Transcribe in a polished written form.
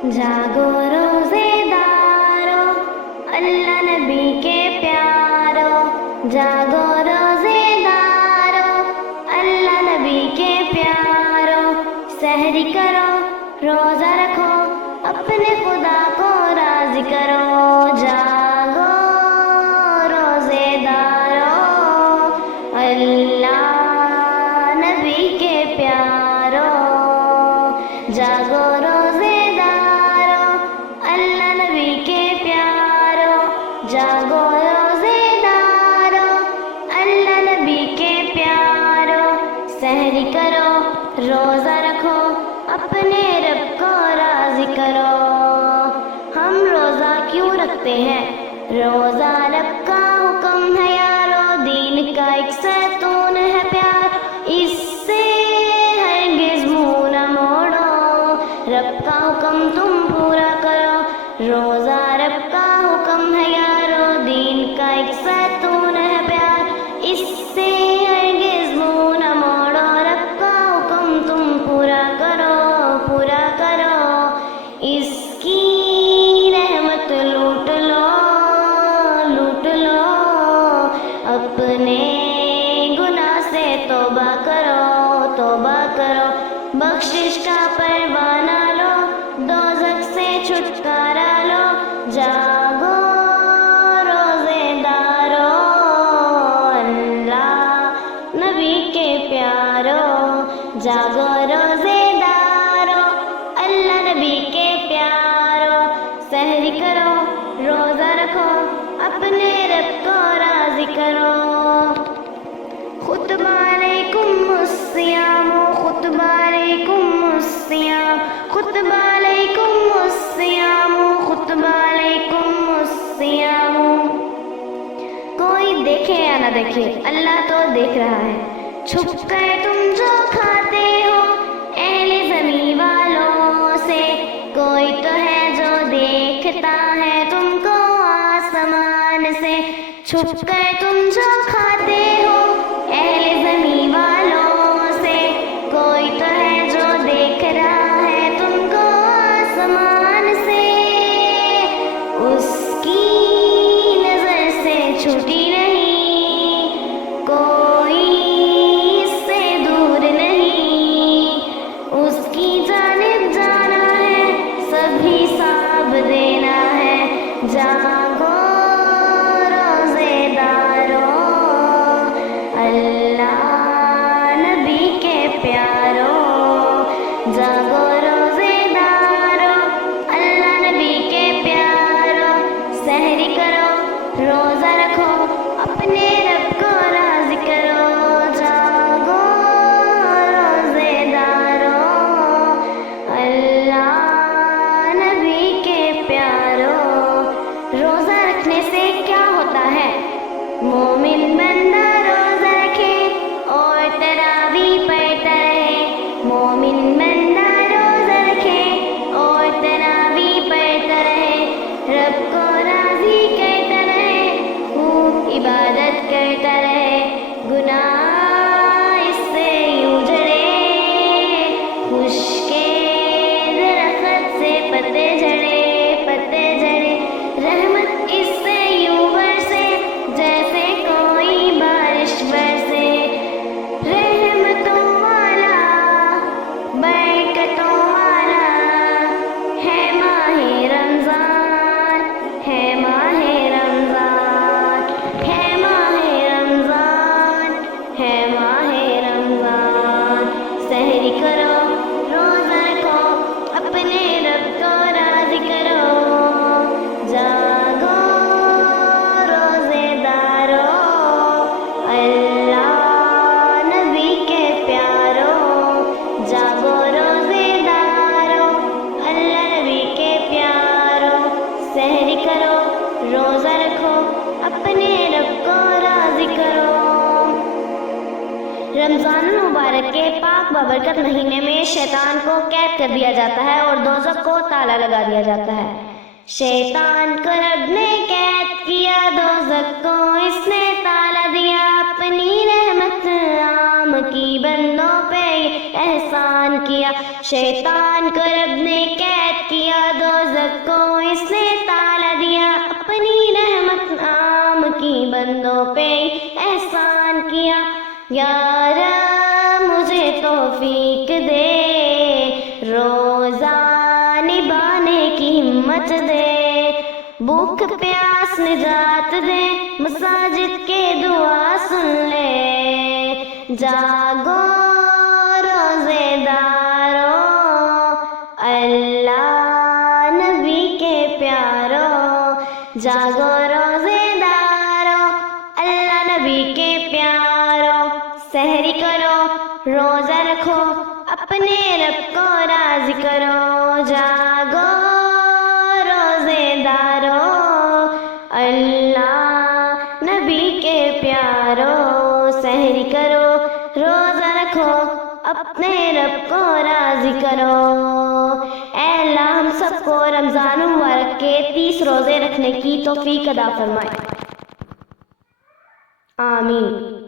जागो रोजे दारो, अल्लाह नबी के प्यारो। जागो रोजे दारो, अल्लाह नबी के प्यारो। सहरी करो, रोजा रखो, अपने खुदा को राजी करो। जागो रोजे दारो, अल्लाह नबी के प्यारो। जागो रोजे दारो, अल्लाह नबी के प्यारो। जागो रोजे दारो, अल्लाह नबी के प्यारो। सहरी करो, रोजा रखो, अपने रब को राजी करो। हम रोजा क्यों रखते हैं? रोजा रब का हुक्म है यारो, दीन का एक सैतून है प्यार, इससे हरगिज़ मुंह न मोड़ो। रब का हुक्म तुम पूरा करो, रोजा रब का हुक्म है यारो, दीन का एक सैतून है प्यार, इससे हरगिज़ मुंह न मोड़ो। रब का हुक्म तुम पूरा करो, पूरा करो, इसकी रहमत लूट लो, लूट लो। अपने गुनाह से तौबा करो, तौबा करो, बख्शिश का परवाना लो, दोज़ख से छुटकारा लो। जागो रोजे दारो, अल्लाह नबी के प्यारो। जागो रोजे दारो, अल्लाह नबी के प्यारो। सहरी करो, रोजा रखो, अपने रब को राजी करो। खुतबा अलैकुमुस्सियाम, खुतबा अलैकुमुस्सियाम, खुतबा अलैकुमुस्सियाम, खुतबा अलैकुमुस्सियाम। कोई देखे या न देखे, अल्लाह तो देख रहा है। छुप कर तुम जो खाते हो अहले ज़मीं वालों से, कोई तो है जो देखता है तुमको आसमान से। छुप कर तुम जो खाते हो अहले ज़मीं वालों से, कोई तो है जो देख रहा है तुमको आसमान से। उसकी नज़र से छूटी नहीं, कोई इससे दूर नहीं, उसकी जानिब जाना है, सभी हिसाब देना है। जागो रोजे दारो, अल्लाह नबी के प्यारो। जागो रोजे दारो, अल्लाह नबी के प्यारो। सहरी करो, रोजा रखो, अपने रब को राजी करो। जागो रोजे दारो, अल्लाह नबी के प्यारो। रोजा रखने से क्या होता है? मोमिन बंदा रोजा रखे और तरावी पढ़ता रहे। मोमिन बंदा रोजा रखे और तरावी पढ़ता रहे, रब को राजी करता रहे, खूब इबादत करता रहे। गुनाह इससे यूं झड़े, खुशके दरख्त से पत्ते झड़े, पत्ते झड़े। रहमत इससे यूं बरसे, जैसे कोई बारिश बरसे। रहमतों वाला, बरकतों वाला है माहे रमज़ान, है माहे रमज़ान, है माहे रमज़ान, है माहे रमज़ान। सहरी करो, रोजा रखो, अपने रब को राजी करो। जागो रोजे दारो, अल्लाह नबी के प्यारो। जागो रोजे दारो, अल्लाह नबी के प्यारो। सहरी करो, रोजा रखो, अपने रब को राजी करो। रमज़ान मुबारक के पाक बाबरकत महीने में शैतान को कैद कर दिया जाता है और दोज़ख को ताला लगा दिया जाता है। शैतान को रब ने कैद किया, दोज़ख को इसने ताला दिया। अपनी रहमत आम की बंदों पे एहसान किया। शैतान को रब ने कैद किया, سب کو اس نے تالا دیا، اپنی رحمت عام کی بندوں پہ احسان کیا۔ یا رب مجھے توفیق دے، روزہ نبھانے کی ہمت دے، بھوک پیاس نجات دے، مساجد کے دعا سن لے۔ جاگو روزے دارو، اللہ نبی کے پیارو، جاگو روزے دارو، اللہ نبی کے پیارو، سحری کرو روزہ رکھو، اپنے رب کو راضی کرو۔ جاگو روزے دارو، اللہ نبی کے پیارو، سحری کرو روزہ رکھو، اپنے رب کو راضی کرو۔ اے اللہ ہم سب کو رمضان مبارک کے 30 روزے رکھنے کی توفیق عطا فرمائے، آمین۔